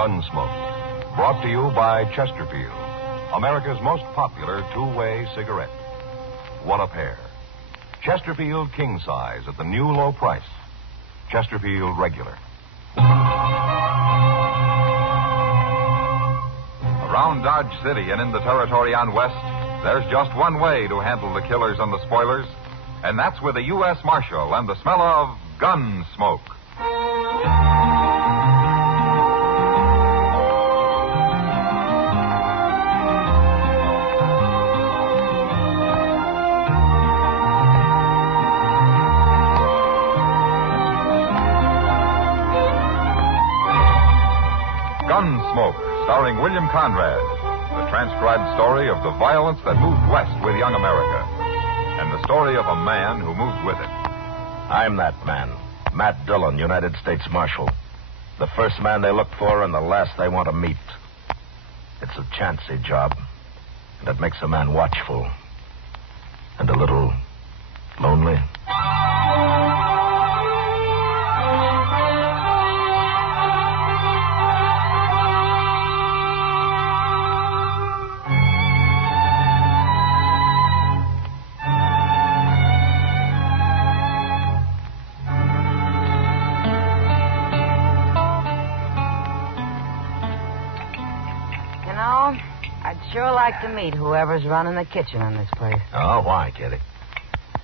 Gunsmoke. Brought to you by Chesterfield, America's most popular two-way cigarette. What a pair. Chesterfield King Size at the new low price. Chesterfield Regular. Around Dodge City and in the territory on West, there's just one way to handle the killers and the spoilers, and that's with a U.S. Marshal and the smell of gun smoke. Gunsmoke, starring William Conrad, the transcribed story of the violence that moved west with young America, and the story of a man who moved with it. I'm that man, Matt Dillon, United States Marshal. The first man they look for and the last they want to meet. It's a chancy job, and it makes a man watchful and a little lonely. I'd sure like to meet whoever's running the kitchen in this place. Oh, why, Kitty?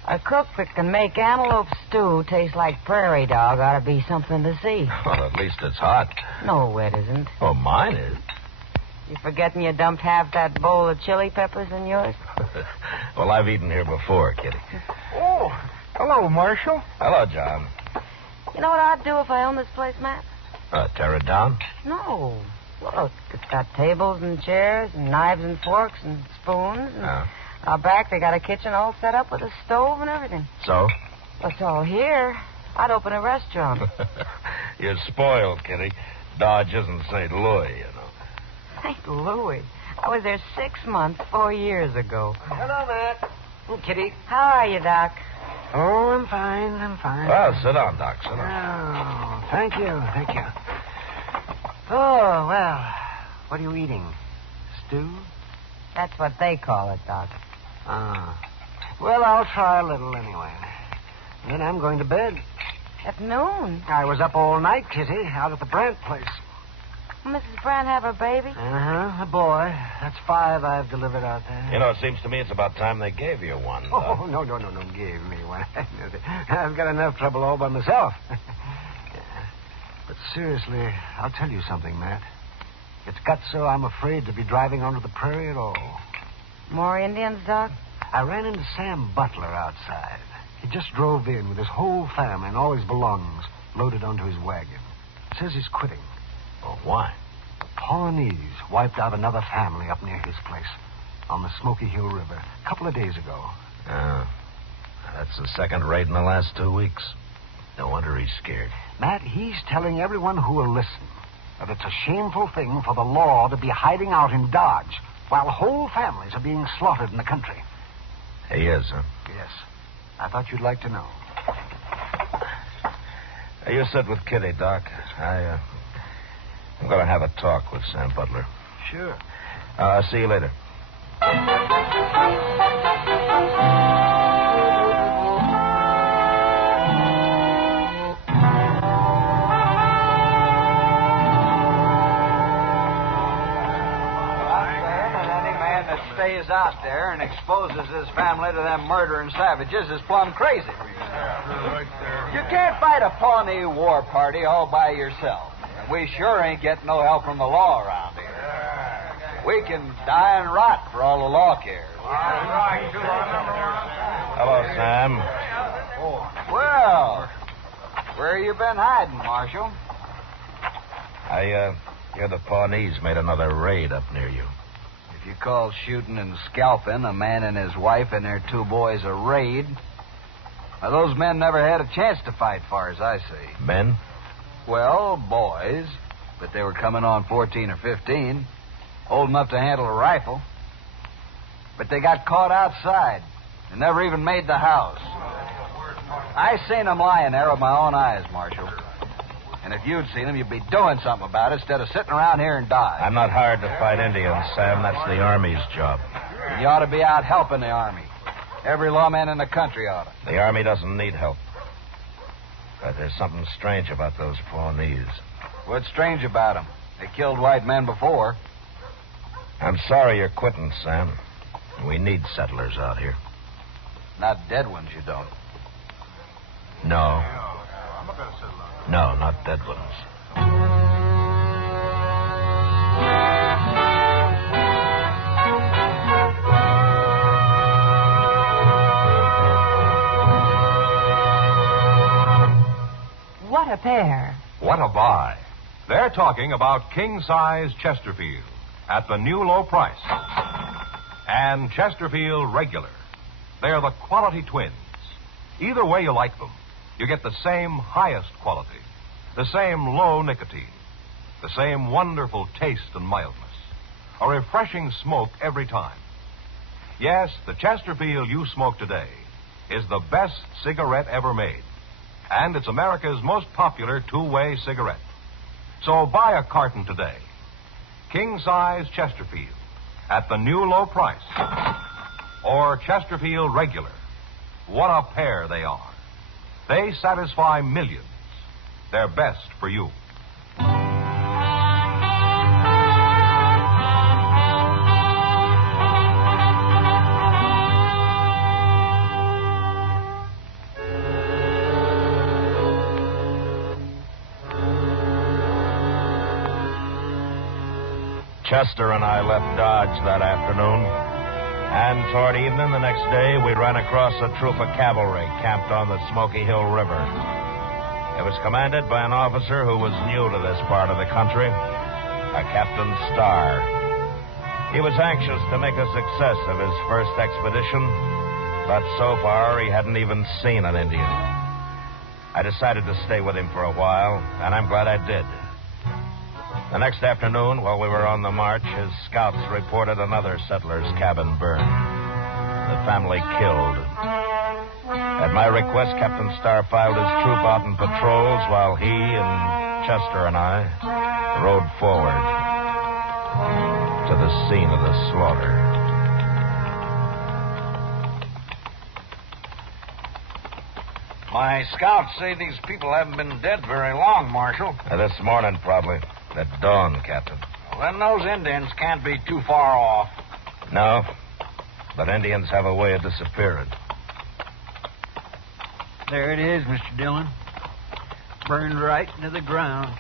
A cook that can make antelope stew taste like prairie dog ought to be something to see. Well, at least it's hot. No, it isn't. Oh, mine is. You forgetting you dumped half that bowl of chili peppers in yours? Well, I've eaten here before, Kitty. Oh, hello, Marshal. Hello, John. You know what I'd do if I owned this place, Matt? Tear it down? No. Look, it's got tables and chairs and knives and forks and spoons. And out back, they got a kitchen all set up with a stove and everything. So? What's all here? I'd open a restaurant. You're spoiled, Kitty. Dodge isn't St. Louis, you know. St. Louis? I was there 6 months, 4 years ago. Hello, Matt. Oh, Kitty. How are you, Doc? Oh, I'm fine. Well, sit down, Doc. Sit down. Oh, thank you. Oh, well, what are you eating? Stew? That's what they call it, Doc. Ah. Well, I'll try a little anyway. And then I'm going to bed. At noon? I was up all night, Kitty, out at the Brandt place. Mrs. Brandt have her baby? Uh-huh, a boy. That's 5 I've delivered out there. You know, it seems to me it's about time they gave you one. Oh, no, gave me one. I've got enough trouble all by myself. But seriously, I'll tell you something, Matt. It's got so I'm afraid to be driving onto the prairie at all. More Indians, Doc? I ran into Sam Butler outside. He just drove in with his whole family and all his belongings loaded onto his wagon. Says he's quitting. Oh, why? The Pawnees wiped out another family up near his place on the Smoky Hill River a couple of days ago. That's the second raid in the last 2 weeks. No wonder he's scared. Matt, he's telling everyone who will listen that it's a shameful thing for the law to be hiding out in Dodge while whole families are being slaughtered in the country. He is, huh? Yes. I thought you'd like to know. You sit with Kitty, Doc. I'm going to have a talk with Sam Butler. Sure. I'll see you later. Stays out there and exposes his family to them murdering savages is plumb crazy. You can't fight a Pawnee war party all by yourself. And we sure ain't getting no help from the law around here. We can die and rot for all the law cares. Hello, Sam. Well, where you been hiding, Marshal? I hear the Pawnees made another raid up near you. If you call shooting and scalping a man and his wife and their 2 boys a raid, well, those men never had a chance to fight, far as I see. Men? Well, boys, but they were coming on 14 or 15, old enough to handle a rifle. But they got caught outside and never even made the house. I seen them lying there with my own eyes, Marshal. And if you'd seen them, you'd be doing something about it instead of sitting around here and dying. I'm not hired to fight Indians, Sam. That's the Army's job. And you ought to be out helping the Army. Every lawman in the country ought to. The Army doesn't need help. But there's something strange about those Pawnees. What's strange about them? They killed white men before. I'm sorry you're quitting, Sam. We need settlers out here. Not dead ones, you don't. No. No, not dead ones. What a pair. What a buy. They're talking about king-size Chesterfield at the new low price. And Chesterfield Regular. They're the quality twins. Either way you like them, you get the same highest quality, the same low nicotine, the same wonderful taste and mildness, a refreshing smoke every time. Yes, the Chesterfield you smoke today is the best cigarette ever made, and it's America's most popular two-way cigarette. So buy a carton today. King-size Chesterfield at the new low price. Or Chesterfield Regular. What a pair they are. They satisfy millions. They're best for you. Chester and I left Dodge that afternoon, and toward evening the next day, we ran across a troop of cavalry camped on the Smoky Hill River. It was commanded by an officer who was new to this part of the country, a Captain Starr. He was anxious to make a success of his first expedition, but so far he hadn't even seen an Indian. I decided to stay with him for a while, and I'm glad I did. The next afternoon, while we were on the march, his scouts reported another settler's cabin burned. The family killed. At my request, Captain Starr filed his troop out in patrols while he and Chester and I rode forward to the scene of the slaughter. My scouts say these people haven't been dead very long, Marshal. This morning, probably. At dawn, Captain. Well, then those Indians can't be too far off. No, but Indians have a way of disappearing. There it is, Mr. Dillon. Burned right into the ground.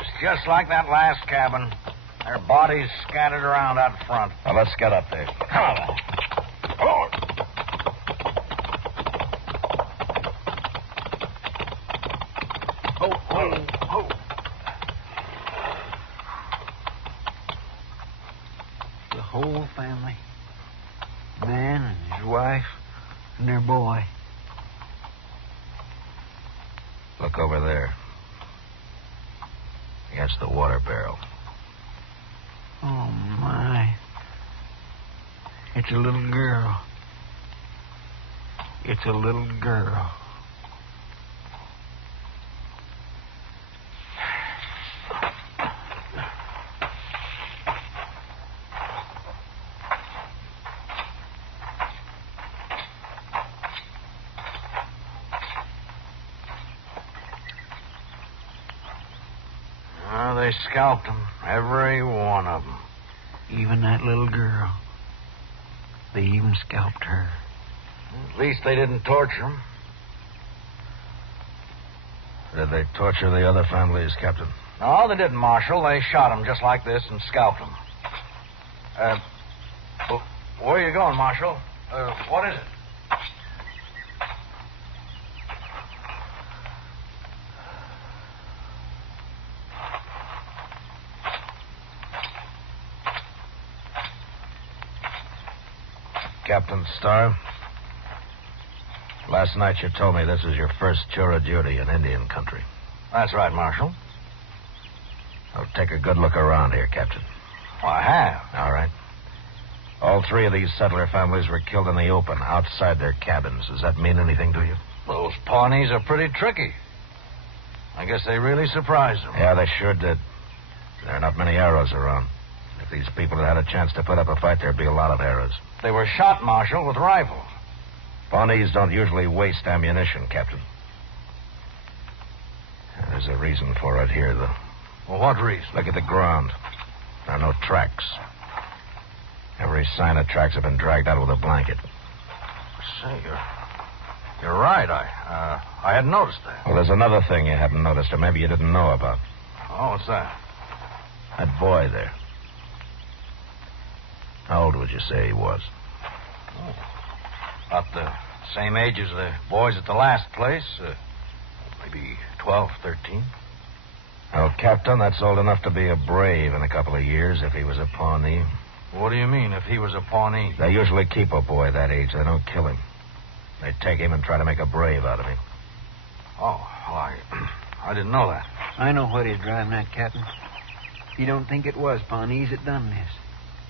It's just like that last cabin. Their bodies scattered around out front. Now, let's get up there. Come on. Oh. Whole family. Man and his wife and their boy. Look over there. Against the water barrel. Oh, my. It's a little girl. It's a little girl. They scalped them, every one of them. Even that little girl. They even scalped her. At least they didn't torture them. Did they torture the other families, Captain? No, they didn't, Marshal. They shot them just like this and scalped them. Where are you going, Marshal? What is it? Captain Starr, last night you told me this is your first tour of duty in Indian country. That's right, Marshal. Well, take a good look around here, Captain. Well, I have. All right. All three of these settler families were killed in the open, outside their cabins. Does that mean anything to you? Those Pawnees are pretty tricky. I guess they really surprised him. Yeah, they sure did. There are not many arrows around. If these people had had a chance to put up a fight, there'd be a lot of arrows. They were shot, Marshal, with rifles. Pawnees don't usually waste ammunition, Captain. There's a reason for it here, though. Well, what reason? Look at the ground. There are no tracks. Every sign of tracks have been dragged out with a blanket. Say, you're right. I hadn't noticed that. Well, there's another thing you hadn't noticed, or maybe you didn't know about. Oh, what's that? That boy there. How old would you say he was? Oh, about the same age as the boys at the last place. Maybe 12, 13. Well, Captain, that's old enough to be a brave in a couple of years if he was a Pawnee. What do you mean, if he was a Pawnee? They usually keep a boy that age. They don't kill him. They take him and try to make a brave out of him. Oh, well, I didn't know that. I know what he's driving at, Captain. You don't think it was Pawnees that done this.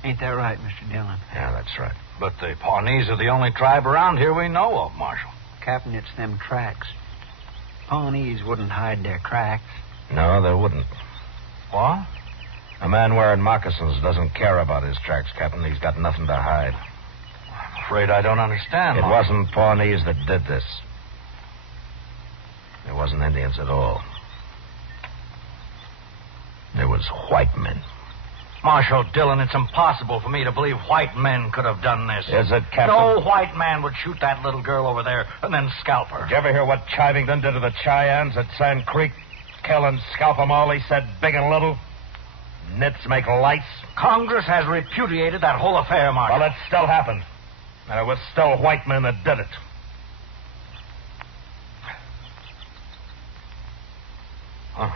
Ain't that right, Mr. Dillon? Yeah, that's right. But the Pawnees are the only tribe around here we know of, Marshal. Captain, it's them tracks. Pawnees wouldn't hide their tracks. No, they wouldn't. What? A man wearing moccasins doesn't care about his tracks, Captain. He's got nothing to hide. I'm afraid I don't understand. It wasn't Pawnees that did this. It wasn't Indians at all. It was white men. Marshal Dillon, it's impossible for me to believe white men could have done this. Is it, Captain? No white man would shoot that little girl over there and then scalp her. Did you ever hear what Chivington did to the Cheyennes at Sand Creek? Kill and scalp them all, he said, big and little. Nits make lights. Congress has repudiated that whole affair, Marshal. Well, it still happened. And it was still white men that did it. Oh.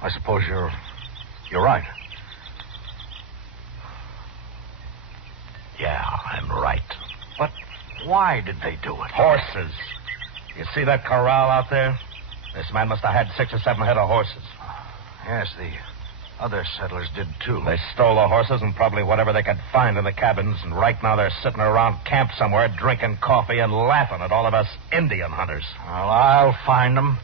I suppose you're right. Yeah, I'm right. But why did they do it? Horses. You see that corral out there? This man must have had 6 or 7 head of horses. Yes, the other settlers did, too. They stole the horses and probably whatever they could find in the cabins, and right now they're sitting around camp somewhere drinking coffee and laughing at all of us Indian hunters. Well, I'll find them.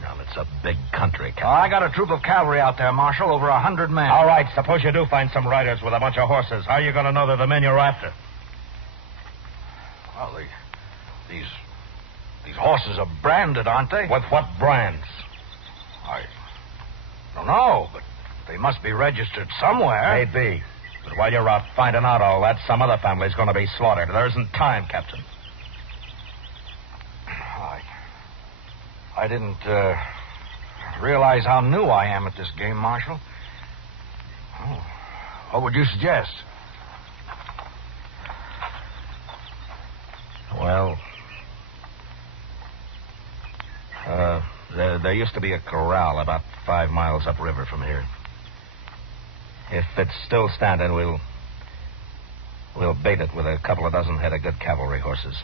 Now, it's a big country, Captain. I got a troop of cavalry out there, Marshal, over 100 men. All right, suppose you do find some riders with a bunch of horses. How are you going to know they're the men you're after? Well, these horses are branded, aren't they? With what brands? I don't know, but they must be registered somewhere. Maybe. But while you're out finding out all that, some other family's going to be slaughtered. There isn't time, Captain. I didn't realize how new I am at this game, Marshal. Oh, what would you suggest? Well, there used to be a corral about 5 miles upriver from here. If it's still standing, we'll bait it with a couple of dozen head of good cavalry horses.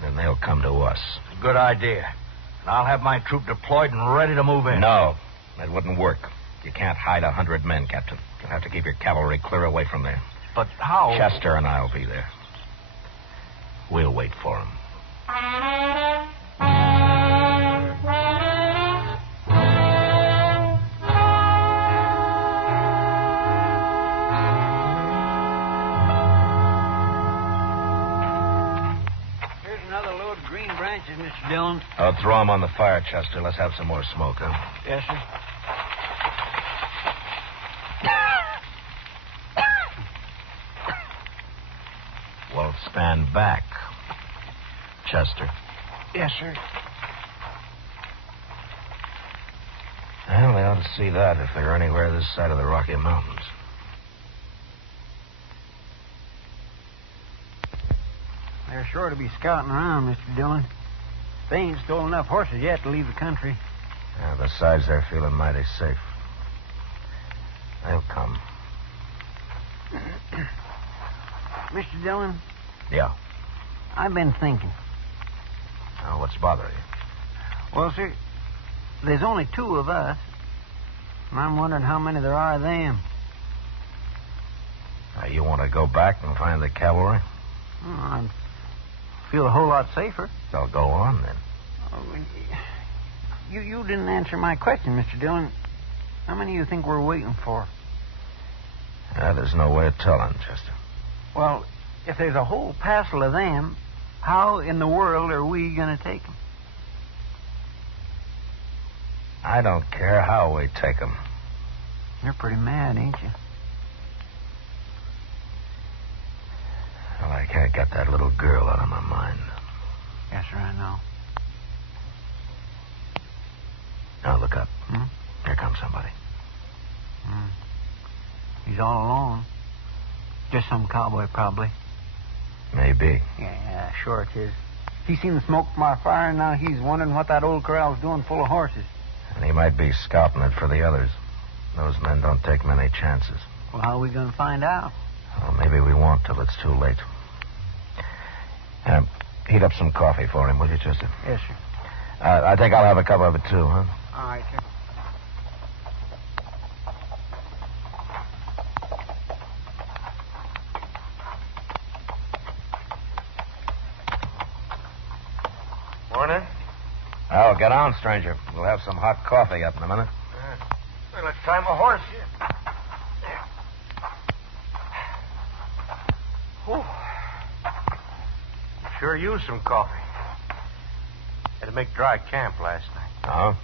Then they'll come to us. Good idea. And I'll have my troop deployed and ready to move in. No, that wouldn't work. You can't hide 100 men, Captain. You'll have to keep your cavalry clear away from there. But how? Chester and I'll be there. We'll wait for him. Mr. Dillon? I'll throw them on the fire, Chester. Let's have some more smoke, huh? Yes, sir. Well, stand back, Chester. Yes, sir. Well, they ought to see that if they're anywhere this side of the Rocky Mountains. They're sure to be scouting around, Mr. Dillon. They ain't stolen enough horses yet to leave the country. Yeah, besides, they're feeling mighty safe. They'll come. Mr. Dillon? Yeah. I've been thinking. Now, what's bothering you? Well, sir, there's only 2 of us. And I'm wondering how many there are of them. Now, you want to go back and find the cavalry? Oh, feel a whole lot safer. So go on, then. Oh, you didn't answer my question, Mr. Dillon. How many do you think we're waiting for? There's no way of telling, Chester. Well, if there's a whole passel of them, how in the world are we going to take them? I don't care how we take them. You're pretty mad, ain't you? Well, I can't get that little girl out of my mind. Yes, sir, I know. Now, look up. Here comes somebody. He's all alone. Just some cowboy, probably. Maybe. Yeah, sure it is. He's seen the smoke from our fire, and now he's wondering what that old corral's doing full of horses. And he might be scouting it for the others. Those men don't take many chances. Well, how are we going to find out? Well, maybe we won't till it's too late. Heat up some coffee for him, will you, Chester? Yes, sir. I think I'll have a cup of it, too, huh? All right, sir. Morning. Oh, get on, stranger. We'll have some hot coffee up in a minute. Well, let's tie my horse. Sure used some coffee. Had to make dry camp last night. Oh?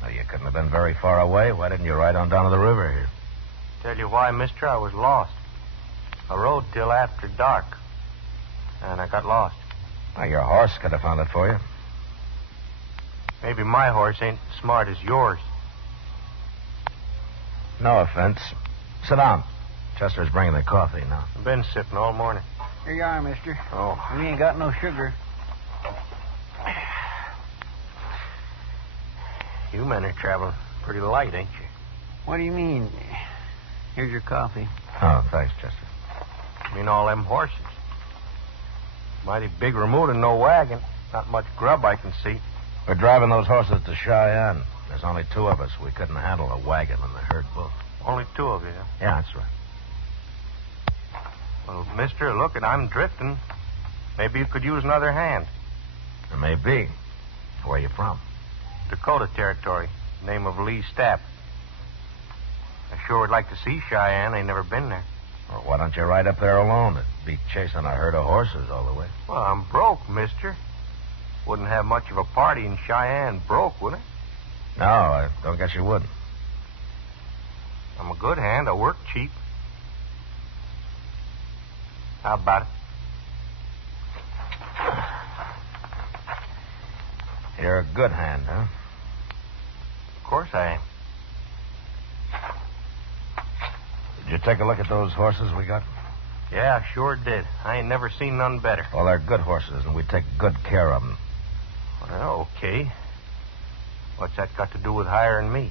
Well, you couldn't have been very far away. Why didn't you ride on down to the river here? Tell you why, mister, I was lost. I rode till after dark, and I got lost. Well, your horse could have found it for you. Maybe my horse ain't as smart as yours. No offense. Sit down. Chester's bringing the coffee now. I've been sipping all morning. Here you are, mister. Oh. We ain't got no sugar. You men are traveling pretty light, ain't you? What do you mean? Here's your coffee. Oh, thanks, Chester. I mean all them horses. Mighty big remote and no wagon. Not much grub I can see. We're driving those horses to Cheyenne. There's only 2 of us. We couldn't handle a wagon and the herd both. Only 2 of you, huh? Yeah, that's right. Well, mister, look, and I'm drifting. Maybe you could use another hand. It may be. Where are you from? Dakota Territory. Name of Lee Stapp. I sure would like to see Cheyenne. I ain't never been there. Well, why don't you ride up there alone? It'd be chasing a herd of horses all the way. Well, I'm broke, mister. Wouldn't have much of a party in Cheyenne broke, would I? No, I don't guess you would. I'm a good hand. I work cheap. How about it? You're a good hand, huh? Of course I am. Did you take a look at those horses we got? Yeah, I sure did. I ain't never seen none better. Well, they're good horses, and we take good care of them. Well, okay. What's that got to do with hiring me?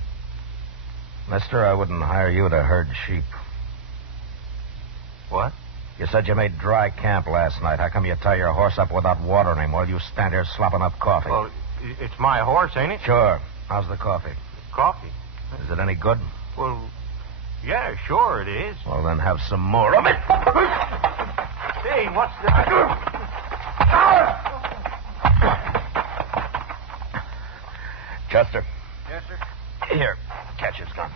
Mister, I wouldn't hire you to herd sheep. What? You said you made dry camp last night. How come you tie your horse up without watering him while you stand here slopping up coffee? Well, it's my horse, ain't it? Sure. How's the coffee? Coffee? Is it any good? Well, yeah, sure it is. Well, then have some more of it. Hey, what's the... Chester. Yes, sir. Here, catch his gun.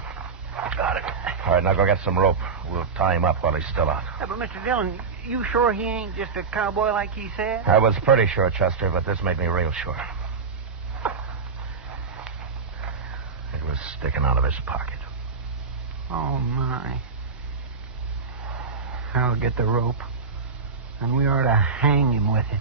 Got it. All right, now go get some rope. We'll tie him up while he's still out. Yeah, but Mr. Dillon, you sure he ain't just a cowboy like he said? I was pretty sure, Chester, but this made me real sure. It was sticking out of his pocket. Oh, my. I'll get the rope, and we ought to hang him with it.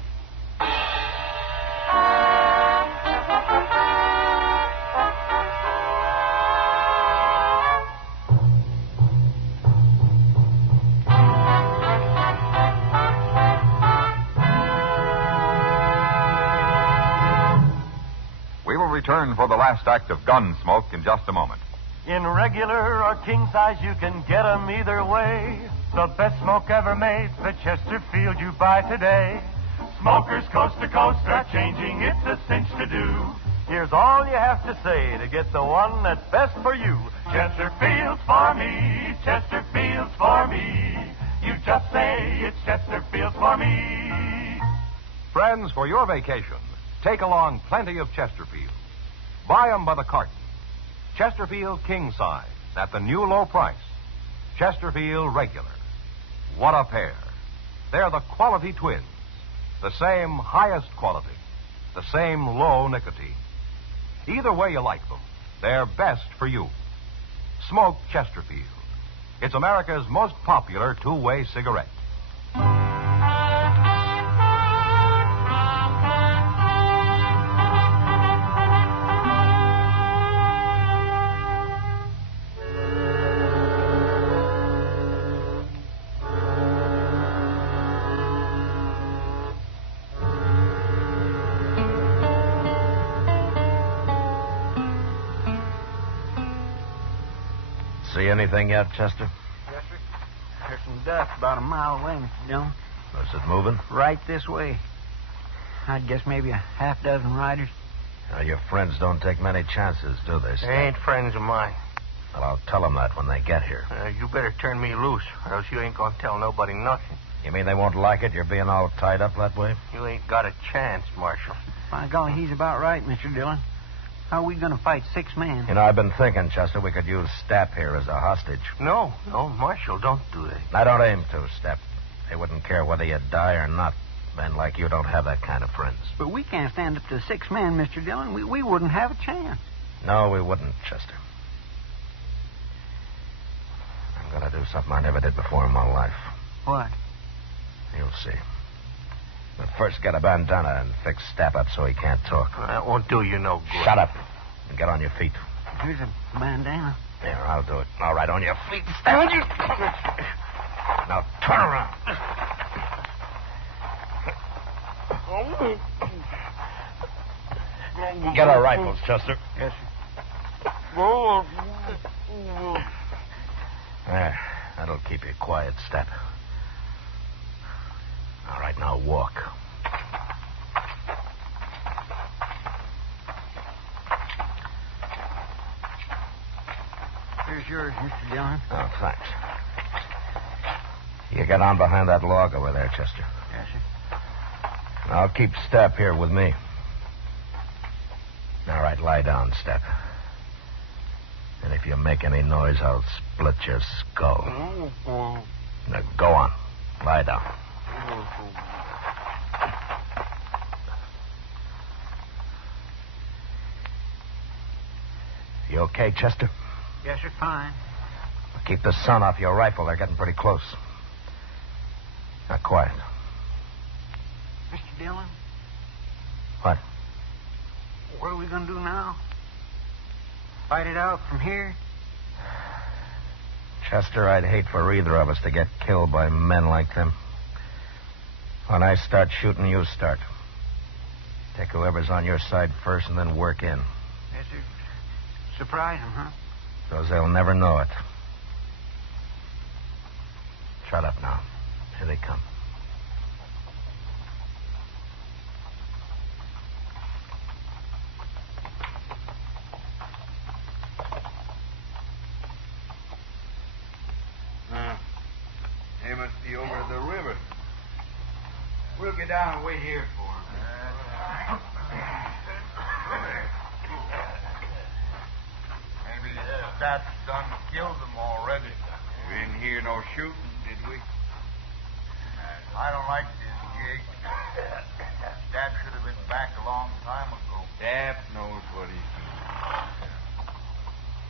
We will return for the last act of Gunsmoke in just a moment. In regular or king size, you can get 'em either way. The best smoke ever made, the Chesterfield you buy today. Smokers coast to coast are changing, it's a cinch to do. Here's all you have to say to get the one that's best for you. Chesterfield's for me, Chesterfield's for me. You just say it's Chesterfield's for me. Friends, for your vacation, take along plenty of Chesterfield. Buy 'em by the carton. Chesterfield king size at the new low price. Chesterfield regular. What a pair. They're the quality twins. The same highest quality. The same low nicotine. Either way you like them, they're best for you. Smoke Chesterfield. It's America's most popular two-way cigarette. See anything yet, Chester? Yes, sir. There's some dust about a mile away, Mr. Dillon. Is it moving? Right this way. I'd guess maybe a half dozen riders. Now, your friends don't take many chances, do they, Steve? They ain't friends of mine. Well, I'll tell them that when they get here. You better turn me loose, or else you ain't gonna tell nobody nothing. You mean they won't like it, you're being all tied up that way? You ain't got a chance, Marshal. By golly, he's about right, Mr. Dillon. How are we going to fight 6 men? You know, I've been thinking, Chester, we could use Stapp here as a hostage. No, Marshal, don't do that. I don't aim to, Stapp. They wouldn't care whether you die or not. Men like you don't have that kind of friends. But we can't stand up to 6 men, Mr. Dillon. We wouldn't have a chance. No, we wouldn't, Chester. I'm going to do something I never did before in my life. What? You'll see. But first, get a bandana and fix Stapp up so he can't talk. That won't do you no good. Shut up and get on your feet. Here's a bandana. There, I'll do it. All right, on your feet. Stand you. Now turn around. Get our rifles, Chester. Yes, sir. There. That'll keep you quiet, Stapp. All right, now walk. Here's yours, Mr. Dillon. Oh, thanks. You get on behind that log over there, Chester. Yes, sir. I'll keep Stapp here with me. All right, lie down, Stapp. And if you make any noise, I'll split your skull. Now, go on. Lie down. You okay, Chester? Yes, sir, fine. Keep the sun off your rifle. They're getting pretty close. Now, quiet. Mr. Dillon? What? What are we going to do now? Fight it out from here? Chester, I'd hate for either of us to get killed by men like them. When I start shooting, you start. Take whoever's on your side first and then work in. Yes, sir. Surprise them, huh? Because they'll never know it. Shut up now. Here they come. They must be over the river. We'll get down and wait here for them. Maybe that's done killed them already. We didn't hear no shooting, did we? I don't like this gig. Dad should have been back a long time ago. Dad knows what he's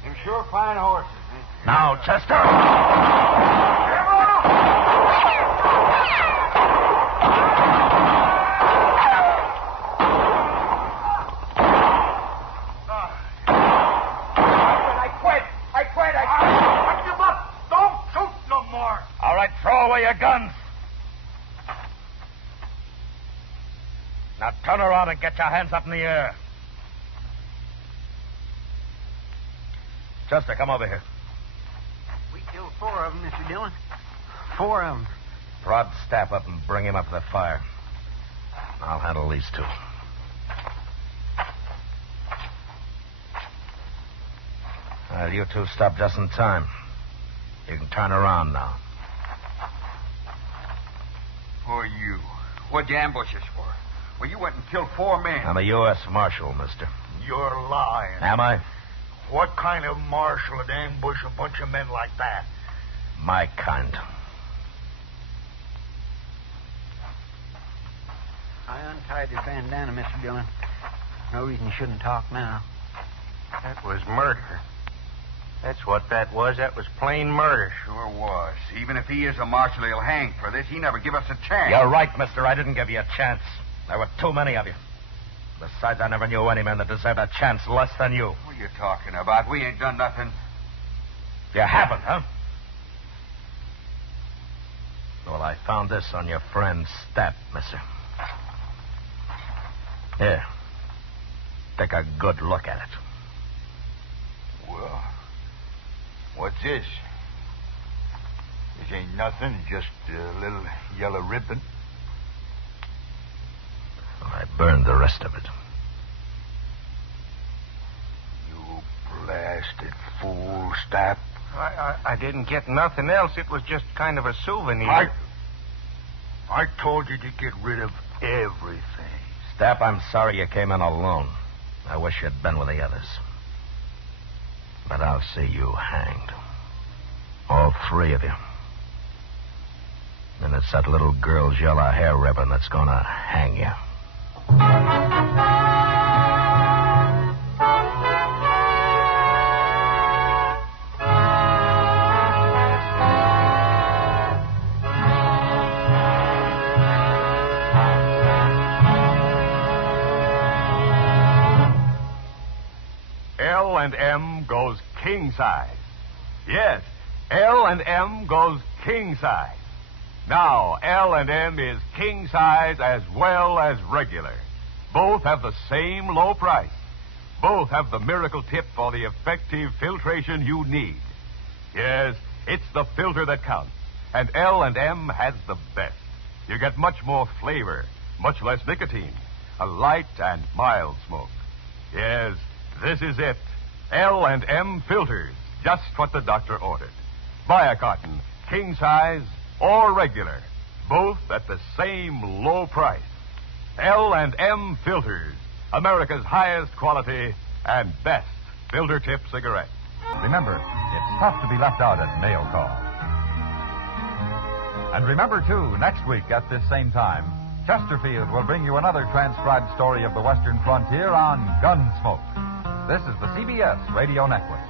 doing. Them sure fine horses, ain't they? Now, Chester! All right, throw away your guns. Now turn around and get your hands up in the air. Chester, come over here. We killed 4 of them, Mr. Dillon. 4 of them. Prod Stapp up and bring him up to the fire. I'll handle these 2. Well, you 2 stopped just in time. You can turn around now. Who are you? What'd you ambush us for? Well, you went and killed 4 men. I'm a U.S. Marshal, mister. You're lying. Am I? What kind of marshal would ambush a bunch of men like that? My kind. I untied his bandana, Mr. Dillon. No reason you shouldn't talk now. That was murder. That's what that was. That was plain murder. Sure was. Even if he is a marshal, he'll hang for this. He never give us a chance. You're right, mister. I didn't give you a chance. There were too many of you. Besides, I never knew any man that deserved a chance less than you. What are you talking about? We ain't done nothing. You haven't, huh? Well, I found this on your friend's step, mister. Here. Take a good look at it. Well, what's this? This ain't nothing, just a little yellow ribbon. I burned the rest of it. You blasted fool, Stapp. I didn't get nothing else. It was just kind of a souvenir. I told you to get rid of everything. Stapp, I'm sorry you came in alone. I wish you'd been with the others. But I'll see you hanged. All 3 of you. And it's that little girl's yellow hair ribbon that's gonna hang you. L&M goes king size. Yes, L&M goes king size. Now, L&M is king size as well as regular. Both have the same low price. Both have the miracle tip for the effective filtration you need. Yes, it's the filter that counts. And L&M has the best. You get much more flavor, much less nicotine, a light and mild smoke. Yes, this is it. L&M filters, just what the doctor ordered. Buy a carton, king size or regular, both at the same low price. L&M filters, America's highest quality and best filter tip cigarette. Remember, it's tough to be left out at mail call. And remember, too, next week at this same time, Chesterfield will bring you another transcribed story of the Western frontier on Gunsmoke. This is the CBS Radio Network.